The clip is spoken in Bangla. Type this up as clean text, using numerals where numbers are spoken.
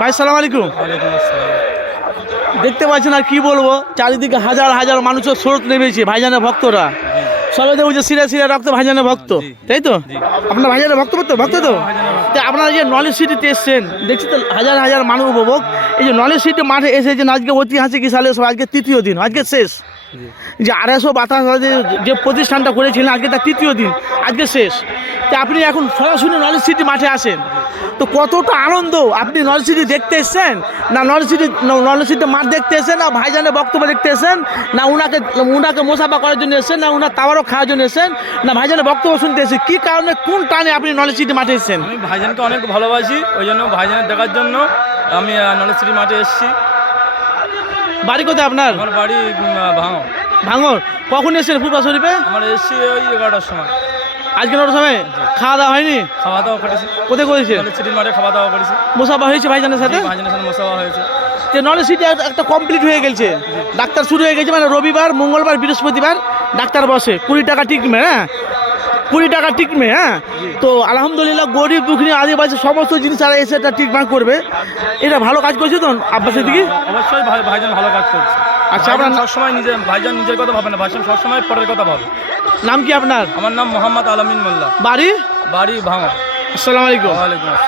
ভাই সালাম আলাইকুম। দেখতে পাচ্ছেন আর কি বলবো, চারিদিকে হাজার হাজার মানুষের স্রোত নেমেছে ভাইজানের ভক্তরা। সবাই দেখছে সিরা সিরা রক্ত ভাইজানের ভক্ত, তাই তো? আপনার ভাইজানের ভক্ত তো আপনারা যে নলেজ সিটিতে এসছেন, দেখছি তো হাজার হাজার মানুষ উপভোগ। এই যে নলেজ সিটি মাঠে এসেছেন আজকে ঐতিহাসিক সালে, আজকে তৃতীয় দিন, আজকে শেষ। যে 252 যে প্রতিষ্ঠানটা করেছিলেন আজকে তার তৃতীয় দিন, আজকে শেষ। তো আপনি এখন সরাসরি নলেজ সিটি মাঠে আসেন, তো কতটা আনন্দ! আপনি নলেজ সিটি দেখতে এসছেন, না নলেজ সিটি মাঠ দেখতে এসেছেন, না ভাইজানের বক্তব্য দেখতে এসেছেন, না উনাকে মোসাফা করার জন্য এসেছেন, না উনার তাওয়ারও খাওয়ার জন্য এসেছেন, না ভাইজানের বক্তব্য শুনতে এসেছেন? কী কারণে, কোন টানে আপনি নলেজ সিটি মাঠে এসেছেন? আমি ভাইজানকে অনেক ভালোবাসি, ওই জন্য ভাইজানের দেখার জন্য আমি নলেজ সিটি মাঠে এসেছি। বাড়ি কোথায় আপনার? আমার বাড়ি ভাঙর। কখন এসেছেন ফুরফুরা শরীফে? আমার এসেছি ওই 11টার সময়। আজকে 9টার সময় খাওয়া দাওয়া হয়নি? খাওয়া দাওয়া করেছি। কোথায় করেছে? নলেজ সিটির মাঠে খাওয়া দাওয়া করেছি। মোসাফা হয়েছে ভাইজানের সাথে? ভাইজানের সাথে মোসাফা হয়েছে। যে নলেজ সিটি একটা কমপ্লিট হয়ে গেছে, ডাক্তার শুরু হয়ে গেছে, মানে রবিবার, মঙ্গলবার, বৃহস্পতিবার ডাক্তার বসে। 20 টাকা ট্রিটমেন্ট, হ্যাঁ 20 টাকা ট্রিটমেন্ট, হ্যাঁ। তো আলহামদুলিল্লাহ গরিব দুঃখী আদিবাসী সমস্ত জিনিস তারা এসে একটা ট্রিটমেন্ট করবে। এটা ভালো কাজ করছে তো আব্বাসের দিকে? অবশ্যই ভাইজান ভালো কাজ করছে। আচ্ছা, আপনার সবসময় ভাইজান নিজের কথা ভাবে না, ভাইজান সবসময় পরের কথা ভাবে। নাম কি আপনার? আমার নাম মোহাম্মদ আলামিন মোল্লা। বাড়ি? বাড়ি ভাঙা। আসসালামু আলাইকুম। ওয়ালাইকুম আসসালাম।